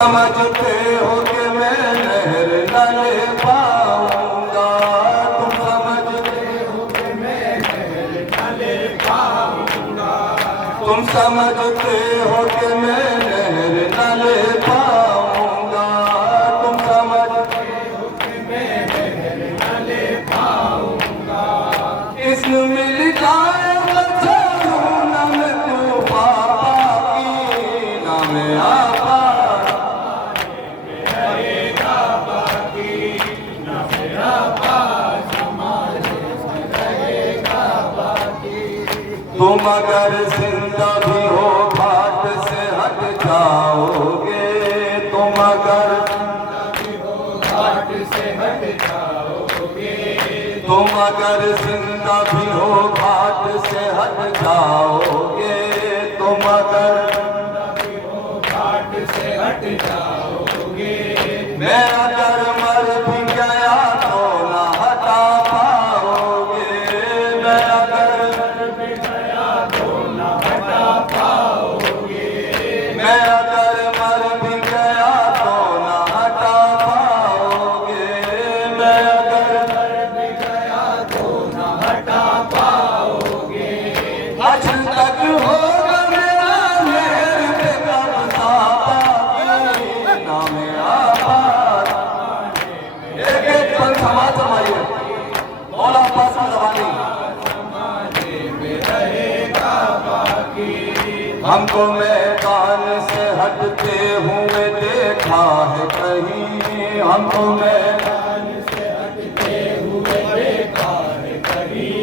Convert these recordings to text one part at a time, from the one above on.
समझते हो कि मैं नहर न ले पाऊंगा, तुम समझते हो कि मैं नहर न ले पाऊंगा, तुम समझते हो कि मैं नहर न ले पाऊंगा, तुम समझते हो कि मैं नहर न ले पाऊंगा। इसमें मिल जाए बच्चा न मैं तू पापा की ना मैं आपा तुम अगर जिंदा भी हो घाट से हट जाओगे, तुम अगर जिंदा भी हो घाट से हट जाओगे, तुम अगर जिंदा भी हो घाट से हट जाओगे, तुम अगर जिंदा भी हो घाट से हट जाओगे, मैं अगर मर भी गया तो ना हटा पाओगे, मैं अगर मैं अगर मर भी गया तो ना हटा पाओगे, मैं अगर मर भी गया तो ना हटा पाओगे। आज तक होगा मेरा मेरे पे कब्जा बाकी ना मेरा पास। एक एक पल समाज समाइए मौला पास में जबानी हमको मैदान से हटते हुए देखा है कहीं, हमको मैदान से हटते हुए देखा है कहीं,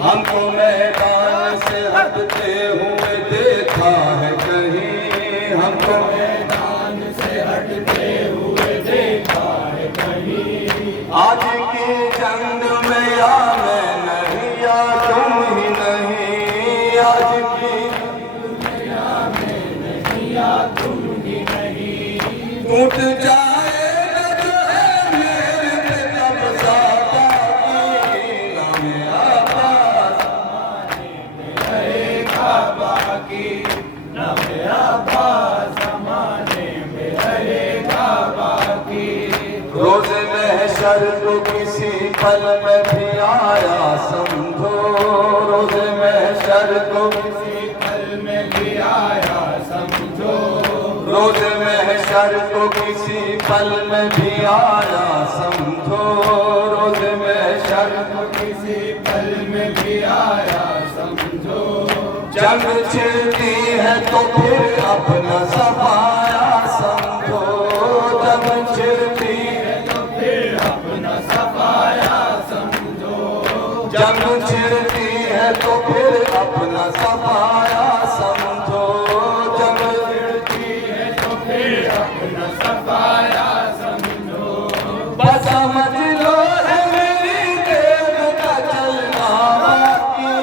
हमको मैदान से हटते हुए देखा है कहीं, हमको मैदान से हटते हुए देखा है कहीं। आज की जंग में या मैं नहीं या तुम ही नहीं, आज की तुम ही नहीं, टूट जाएगा जो है मेरे पे कब्जा बाकी ना मेरा पास रहेगा बाकी ना मेरा पास ज़माने में रहेगा बाकी। रोज़ महशर को किसी पल में भी आया समझो, रोज़ महशर को किसी पल में भी आया समझो, रोज़ महशर को किसी पल में भी आया समझो, रोज़ महशर को किसी पल में भी आया समझो। जंग छिड़ती है तो फिर अपना सफाया समझो, जंग छिड़ती है तो फिर अपना सफाया समझो, जंग छिड़ती है तो फिर अपना सफाया समझो, जंग छिड़ती है तो फिर अपना सफाया समझो। बस समझ लो है मेरी देव का चलना बाकी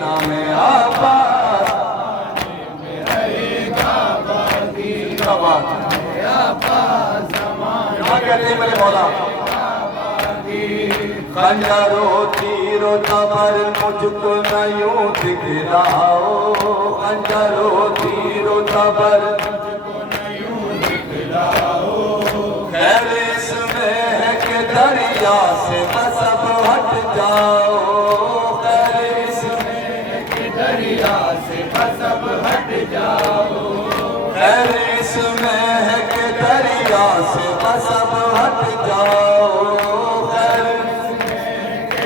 ना मेरा पास रहेगा बाकी मेरा पास ज़माने क्या कहते मेरे मौला। खंजरो तीरो तबर मुझको न यूं दिखलाओ, खंजरो तीरो तबर मुझको न यूं दिखलाओ। खैर इसमें है कि दरिया से सब हट जाओ, खैर इसमें है कि दरिया से सब हट जाओ, खैर इसमें है कि दरिया से सब हट जाओ,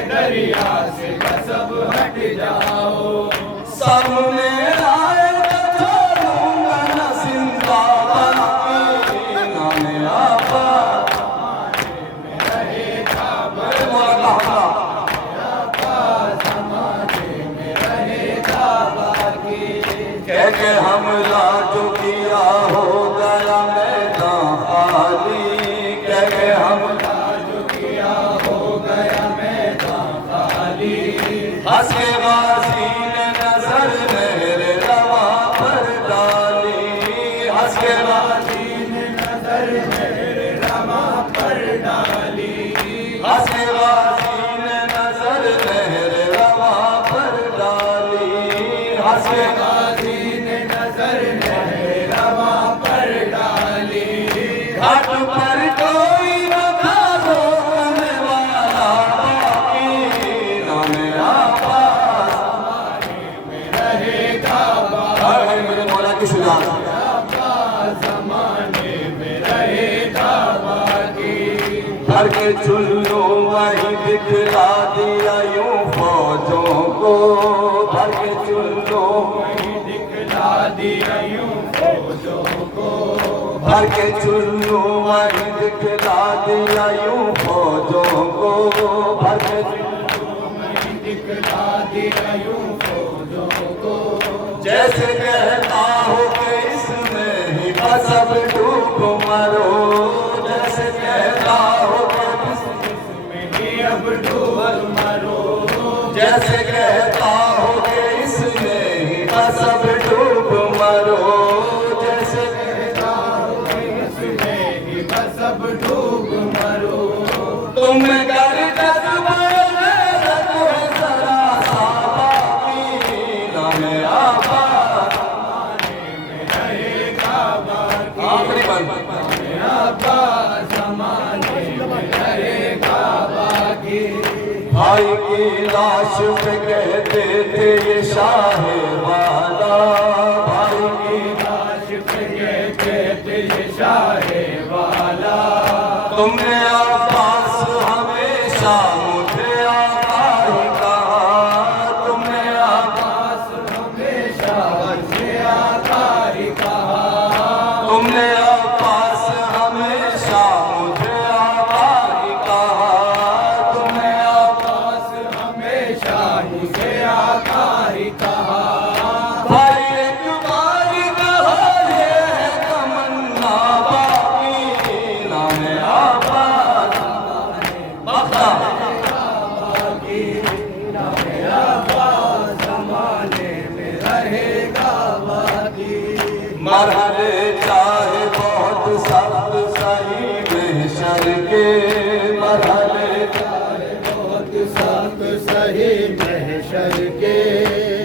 दरिया से सब हट जाओ। सामने आए तो छोड़ूंगा न जिंदा बाकी ना मेरा पास रहेगा ज़माने में रहेगा बाकी। कह के हमला जो किया हो गया मैदान खाली, कह के हमला जो किया हो गया हंस के गाजी ने नजर मेरे रवा पर डाली, हंस के गाजी ने नजर मेरे रवा पर डाली, हंस के गाजी ने नजर मेरे रवा पर डाली, हंस के गाजी ने नजर मेरे रवा पर डाली। भर के चुल्लू वहीं दिखला दिया यूं फौजों को, भर के चुल्लू वहीं दिखला दिया यूं फौजों को, भर के चुल्लू वहीं दिखला दिया यूं फौजों को, भर के चुल्लू वहीं दिखला दिया यूं फौजों को। जैसे कहता हो कि इसमें ही बस अब डूब मरो, जैसे कहता हो कि इसमें ही अब डूब मरो, जैसे कहता हो कि इसमें ही बस अब डूब मरो, जैसे कहता हो कि इसमें ही बस अब डूब मरो। तुम कर जज्बा भाई की लाश पे कहते थे ये शाह वाला, भाई की लाश पे कहते थे ये शाह वाला। तुमने अब्बास हमेशा मुझे आका ही कहा, तुमने अब्बास हमेशा मुझे आका ही कहा, तुमने अब्बास हमेशा मुझे आका ही कहा, तुमने अब्बास हमेशा मुझे आका ही कहा। भाई एक बार कहा ये है तमन्ना बाकी नाम अब्बास बख्ता मरहले चाहे बहुत सख्त सही महशर के, मरहले चाहे बहुत सख्त सही महशर के,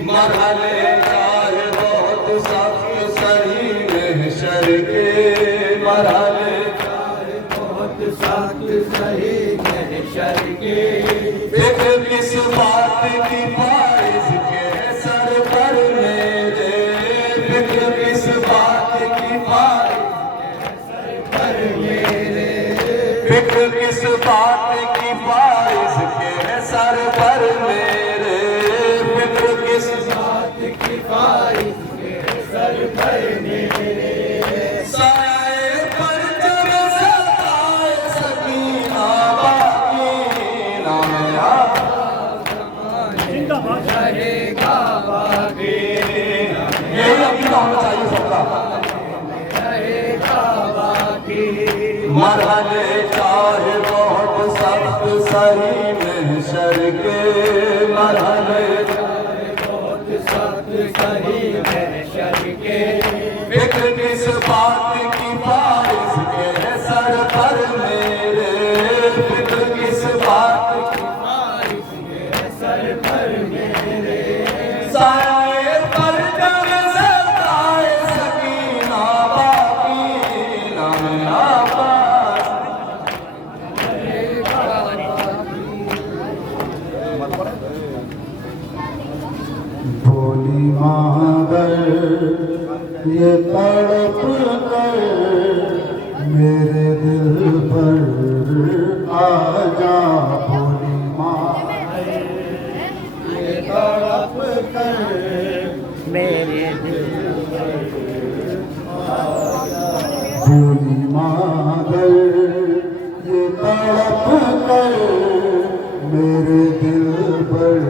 मरहले चाहे बहुत सख्त सही महशर के, मरहले चाहे बहुत सख्त सही महशर के। फिक्र किस बात की फाइज के सर पर मेरे, फिक्र किस बात की फाइज के सर पर मेरे, फिक्र किस बात की फाइज के सर पर मेरे, फिक्र किस बात की फाइज के सर पर मेरे। साए पर जब सताए सकीना बाकी नाम रहेगा बाकी, यही अकीदा होना चाहिए सबका। मरहले चाहे बहुत सख्त सही महशर के, मरहले चाहे बहुत सख्त सही महशर के। फिक्र किस बात की फाइज के सर पर मेरे, फिक्र किस बात की फाइज के सर पर मेरे। साए पर जब सताए सकीना बाकी नाम अब्बास बोली मांगर ये तड़प कर मेरे दिल पर आ जा, बोली मांगर ये तड़प कर मेरे दिल